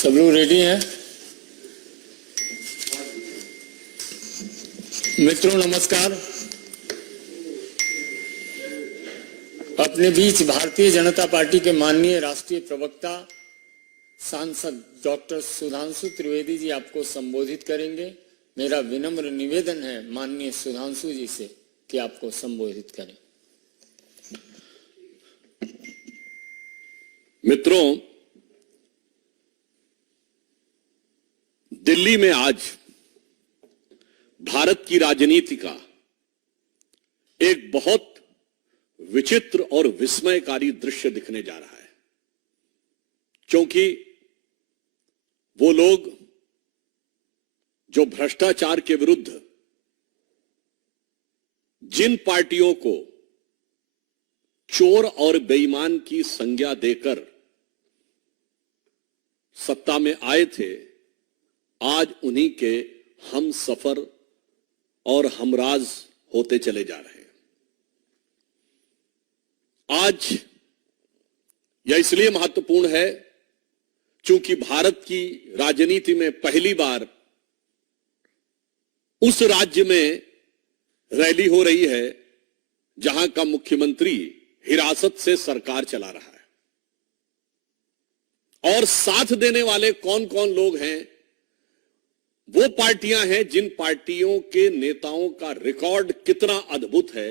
सब लोग रेडी हैं? मित्रों नमस्कार। अपने बीच भारतीय जनता पार्टी के माननीय राष्ट्रीय प्रवक्ता सांसद डॉक्टर सुधांशु त्रिवेदी जी आपको संबोधित करेंगे। मेरा विनम्र निवेदन है माननीय सुधांशु जी से कि आपको संबोधित करें। मित्रों, दिल्ली में आज भारत की राजनीति का एक बहुत विचित्र और विस्मयकारी दृश्य दिखने जा रहा है, क्योंकि वो लोग जो भ्रष्टाचार के विरुद्ध जिन पार्टियों को चोर और बेईमान की संज्ञा देकर सत्ता में आए थे, आज उन्हीं के हम सफर और हमराज होते चले जा रहे हैं। आज यह इसलिए महत्वपूर्ण है क्योंकि भारत की राजनीति में पहली बार उस राज्य में रैली हो रही है जहां का मुख्यमंत्री हिरासत से सरकार चला रहा है। और साथ देने वाले कौन कौन लोग हैं? वो पार्टियां हैं जिन पार्टियों के नेताओं का रिकॉर्ड कितना अद्भुत है।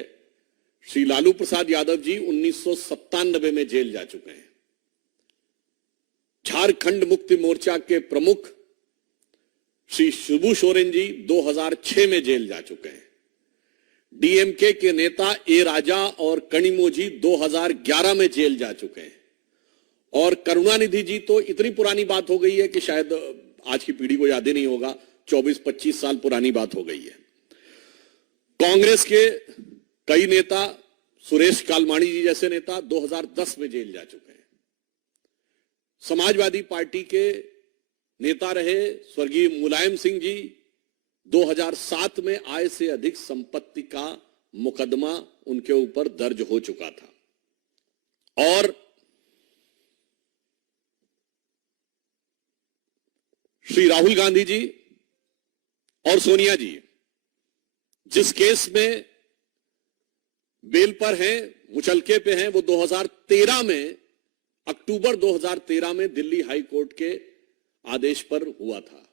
श्री लालू प्रसाद यादव जी 1997 में जेल जा चुके हैं। झारखंड मुक्ति मोर्चा के प्रमुख श्री शिबू सोरेन जी 2006 में जेल जा चुके हैं। डीएमके के नेता ए राजा और कनिमो जी 2011 में जेल जा चुके हैं। और करुणानिधि जी तो इतनी पुरानी बात हो गई है कि शायद आज की पीढ़ी को याद ही नहीं होगा, 24-25 साल पुरानी बात हो गई है। कांग्रेस के कई नेता, सुरेश कालमाणी जी जैसे नेता 2010 में जेल जा चुके हैं। समाजवादी पार्टी के नेता रहे स्वर्गीय मुलायम सिंह जी 2007 में आय से अधिक संपत्ति का मुकदमा उनके ऊपर दर्ज हो चुका था। और श्री राहुल गांधी जी और सोनिया जी जिस केस में बेल पर हैं, मुचलके पे हैं, वो 2013 में, अक्टूबर 2013 में दिल्ली हाई कोर्ट के आदेश पर हुआ था।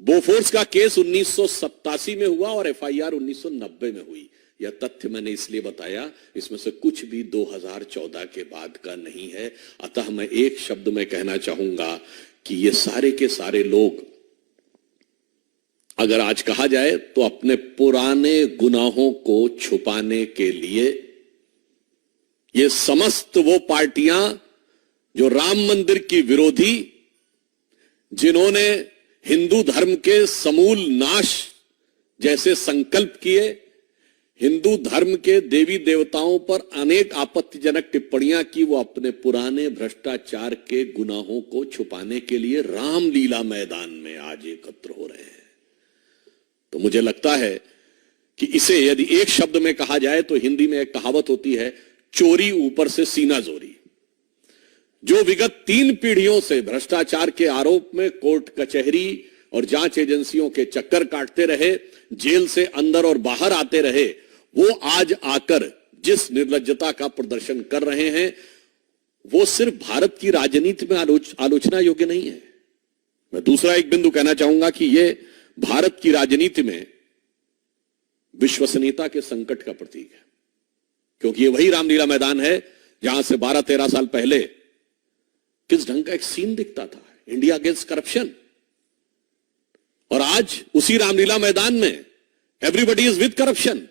बोफोर्स का केस 1987 में हुआ और एफआईआर 1990 में हुई। यह तथ्य मैंने इसलिए बताया, इसमें से कुछ भी 2014 के बाद का नहीं है। अतः मैं एक शब्द में कहना चाहूंगा कि ये सारे के सारे लोग, अगर आज कहा जाए तो अपने पुराने गुनाहों को छुपाने के लिए, ये समस्त वो पार्टियां जो राम मंदिर की विरोधी, जिन्होंने हिंदू धर्म के समूल नाश जैसे संकल्प किए, हिंदू धर्म के देवी देवताओं पर अनेक आपत्तिजनक टिप्पणियां की, वो अपने पुराने भ्रष्टाचार के गुनाहों को छुपाने के लिए रामलीला मैदान में आज एकत्र हो रहे हैं। तो मुझे लगता है कि इसे यदि एक शब्द में कहा जाए तो हिंदी में एक कहावत होती है, चोरी ऊपर से सीना जोरी। जो विगत 3 पीढ़ियों से भ्रष्टाचार के आरोप में कोर्ट कचहरी और जांच एजेंसियों के चक्कर काटते रहे, जेल से अंदर और बाहर आते रहे, वो आज आकर जिस निर्लज्जता का प्रदर्शन कर रहे हैं, वो सिर्फ भारत की राजनीति में आलोचना योग्य नहीं है। मैं दूसरा एक बिंदु कहना चाहूंगा कि ये भारत की राजनीति में विश्वसनीयता के संकट का प्रतीक है, क्योंकि ये वही रामलीला मैदान है जहां से 12-13 साल पहले किस ढंग का एक सीन दिखता था, इंडिया अगेंस्ट करप्शन। और आज उसी रामलीला मैदान में everybody is with corruption,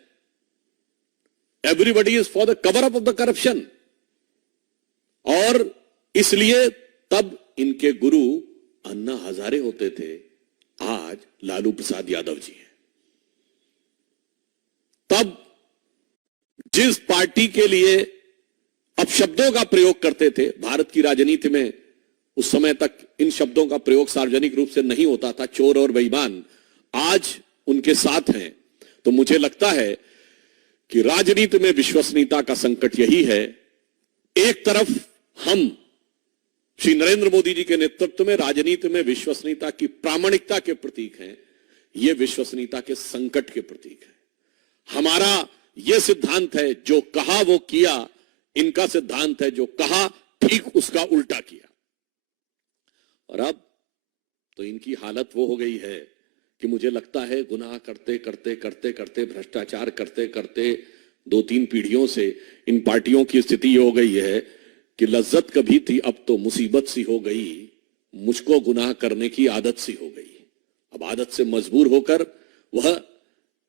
everybody is for the cover up of the corruption. और इसलिए तब इनके गुरु अन्ना हजारे होते थे, आज लालू प्रसाद यादव जी हैं। तब जिस पार्टी के लिए अपशब्दों का प्रयोग करते थे, भारत की राजनीति में उस समय तक इन शब्दों का प्रयोग सार्वजनिक रूप से नहीं होता था, चोर और बेईमान, आज उनके साथ हैं। तो मुझे लगता है कि राजनीति में विश्वसनीयता का संकट यही है। एक तरफ हम श्री नरेंद्र मोदी जी के नेतृत्व में राजनीति में विश्वसनीयता की प्रामाणिकता के प्रतीक हैं, ये विश्वसनीयता के संकट के प्रतीक है। हमारा यह सिद्धांत है, जो कहा वो किया। इनका सिद्धांत है, जो कहा ठीक उसका उल्टा किया। और अब तो इनकी हालत वो हो गई है कि मुझे लगता है गुनाह करते करते करते करते, भ्रष्टाचार करते करते 2-3 पीढ़ियों से इन पार्टियों की स्थिति हो गई है कि लज्जत कभी थी, अब तो मुसीबत सी हो गई। मुझको गुनाह करने की आदत सी हो गई। अब आदत से मजबूर होकर वह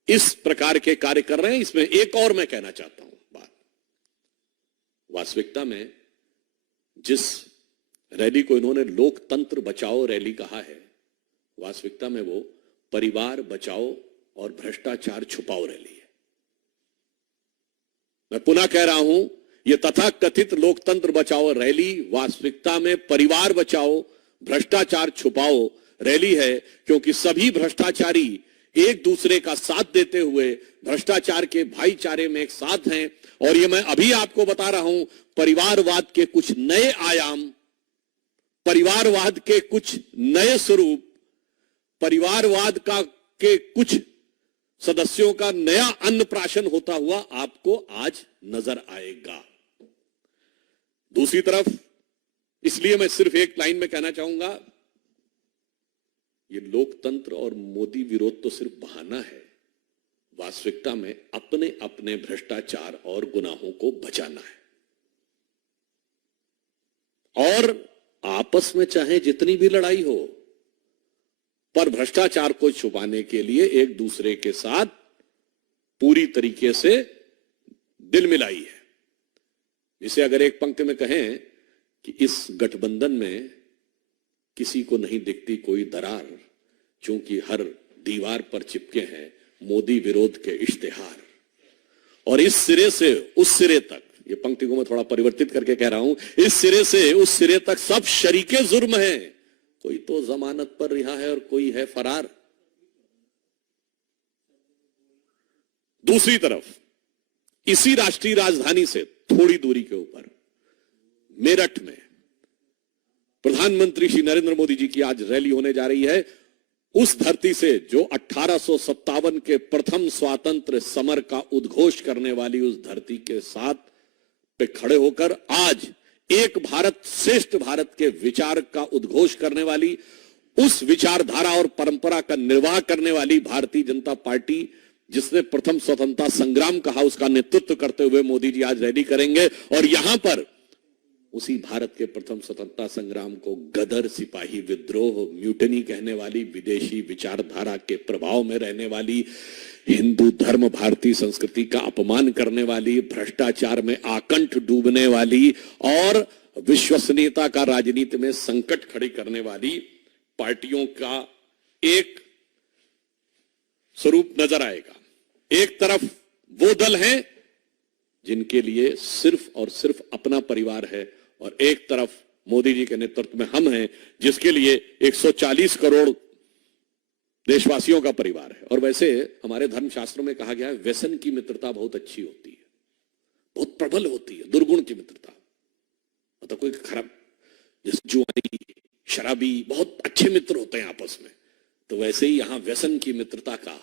इस प्रकार के कार्य कर रहे हैं। इसमें एक और मैं कहना चाहता हूं बात। वास्तविकता में जिस रैली को इन्होंने लोकतंत्र बचाओ रैली कहा है, वास्तविकता में वो परिवार बचाओ और भ्रष्टाचार छुपाओ रैली है। मैं पुनः कह रहा हूं, यह तथाकथित लोकतंत्र बचाओ रैली वास्तविकता में परिवार बचाओ भ्रष्टाचार छुपाओ रैली है, क्योंकि सभी भ्रष्टाचारी एक दूसरे का साथ देते हुए भ्रष्टाचार के भाईचारे में एक साथ हैं। और ये मैं अभी आपको बता रहा हूं, परिवारवाद के कुछ नए आयाम, परिवारवाद के कुछ नए स्वरूप, परिवारवाद के कुछ सदस्यों का नया अन्नप्राशन होता हुआ आपको आज नजर आएगा। दूसरी तरफ, इसलिए मैं सिर्फ एक लाइन में कहना चाहूंगा, ये लोकतंत्र और मोदी विरोध तो सिर्फ बहाना है। वास्तविकता में अपने अपने भ्रष्टाचार और गुनाहों को बचाना है। और आपस में चाहे जितनी भी लड़ाई हो, पर भ्रष्टाचार को छुपाने के लिए एक दूसरे के साथ पूरी तरीके से दिल मिलाई है। जिसे अगर एक पंक्ति में कहें कि इस गठबंधन में किसी को नहीं दिखती कोई दरार, क्योंकि हर दीवार पर चिपके हैं मोदी विरोध के इश्तिहार। और इस सिरे से उस सिरे तक, ये पंक्ति को मैं थोड़ा परिवर्तित करके कह रहा हूं, इस सिरे से उस सिरे तक सब शरीके जुर्म हैं। कोई तो जमानत पर रिहा है और कोई है फरार। दूसरी तरफ, इसी राष्ट्रीय राजधानी से थोड़ी दूरी के ऊपर मेरठ में प्रधानमंत्री श्री नरेंद्र मोदी जी की आज रैली होने जा रही है। उस धरती से जो 1857 के प्रथम स्वातंत्र समर का उद्घोष करने वाली उस धरती के साथ पे खड़े होकर आज एक भारत श्रेष्ठ भारत के विचार का उद्घोष करने वाली, उस विचारधारा और परंपरा का निर्वाह करने वाली भारतीय जनता पार्टी, जिसने प्रथम स्वतंत्रता संग्राम कहा, उसका नेतृत्व करते हुए मोदी जी आज रैली करेंगे। और यहां पर उसी भारत के प्रथम स्वतंत्रता संग्राम को गदर, सिपाही विद्रोह, म्यूटनी कहने वाली, विदेशी विचारधारा के प्रभाव में रहने वाली, हिंदू धर्म भारतीय संस्कृति का अपमान करने वाली, भ्रष्टाचार में आकंठ डूबने वाली और विश्वसनीयता का राजनीति में संकट खड़ी करने वाली पार्टियों का एक स्वरूप नजर आएगा। एक तरफ वो दल हैं जिनके लिए सिर्फ और सिर्फ अपना परिवार है, और एक तरफ मोदी जी के नेतृत्व में हम हैं जिसके लिए 140 करोड़ देशवासियों का परिवार है। और वैसे हमारे धर्मशास्त्रों में कहा गया है, व्यसन की मित्रता बहुत अच्छी होती है, बहुत प्रबल होती है, दुर्गुण की मित्रता। मतलब कोई खराब, जैसे जुआरी, शराबी बहुत अच्छे मित्र होते हैं आपस में, तो वैसे ही यहां व्यसन की मित्रता का,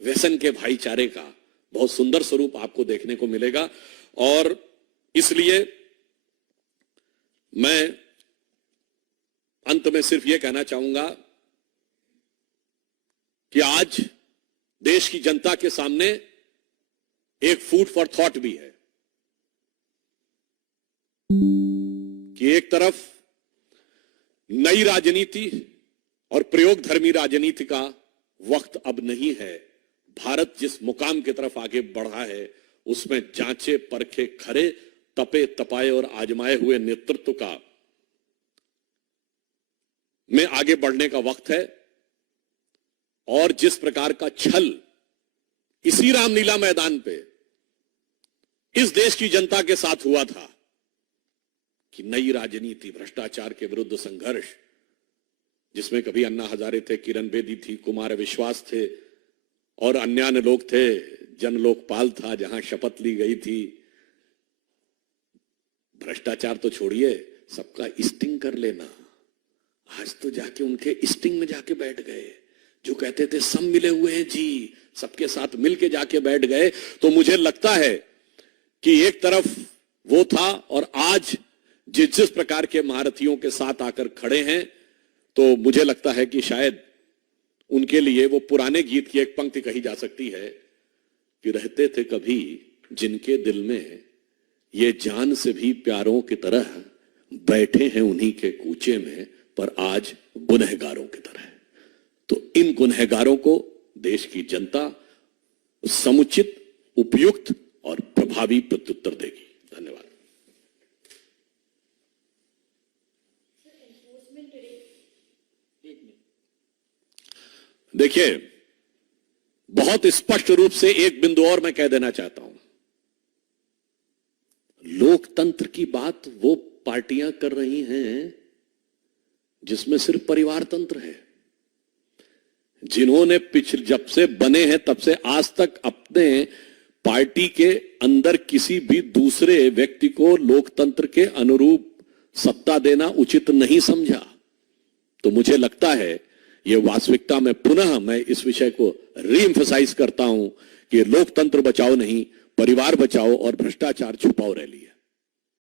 व्यसन के भाईचारे का बहुत सुंदर स्वरूप आपको देखने को मिलेगा। और इसलिए मैं अंत में सिर्फ यह कहना चाहूंगा कि आज देश की जनता के सामने एक फूड फॉर थॉट भी है कि एक तरफ नई राजनीति और प्रयोग धर्मी राजनीति का वक्त अब नहीं है। भारत जिस मुकाम की तरफ आगे बढ़ा है, उसमें जांचे परखे खरे, तपे तपाए और आजमाए हुए नेतृत्व का में आगे बढ़ने का वक्त है। और जिस प्रकार का छल इसी रामलीला मैदान पे इस देश की जनता के साथ हुआ था कि नई राजनीति, भ्रष्टाचार के विरुद्ध संघर्ष, जिसमें कभी अन्ना हजारे थे, किरण बेदी थी, कुमार विश्वास थे और अन्य लोग थे, जन लोकपाल था जहां शपथ ली गई थी। भ्रष्टाचार तो छोड़िए, सबका स्टिंग कर लेना। आज तो जाके उनके स्टिंग में जाके बैठ गए। जो कहते थे सब मिले हुए हैं जी, सबके साथ मिलके जाके बैठ गए। तो मुझे लगता है कि एक तरफ वो था और आज जिस प्रकार के महारथियों के साथ आकर खड़े हैं, तो मुझे लगता है कि शायद उनके लिए वो पुराने गीत की एक पंक्ति कही जा सकती है कि रहते थे कभी जिनके दिल में ये जान से भी प्यारों की तरह, बैठे हैं उन्हीं के कूचे में पर आज गुनहगारों की तरह। तो इन गुनहगारों को देश की जनता समुचित, उपयुक्त और प्रभावी प्रत्युत्तर देगी। धन्यवाद। देखिए, बहुत स्पष्ट रूप से एक बिंदु और मैं कह देना चाहता हूं। लोकतंत्र की बात वो पार्टियां कर रही हैं जिसमें सिर्फ परिवार तंत्र है, जिन्होंने जब से बने हैं तब से आज तक अपने पार्टी के अंदर किसी भी दूसरे व्यक्ति को लोकतंत्र के अनुरूप सत्ता देना उचित नहीं समझा। तो मुझे लगता है ये वास्तविकता में पुनः मैं इस विषय को रीएम्फसाइज करता हूं कि लोकतंत्र बचाओ नहीं, परिवार बचाओ और भ्रष्टाचार छुपाओ रैली है।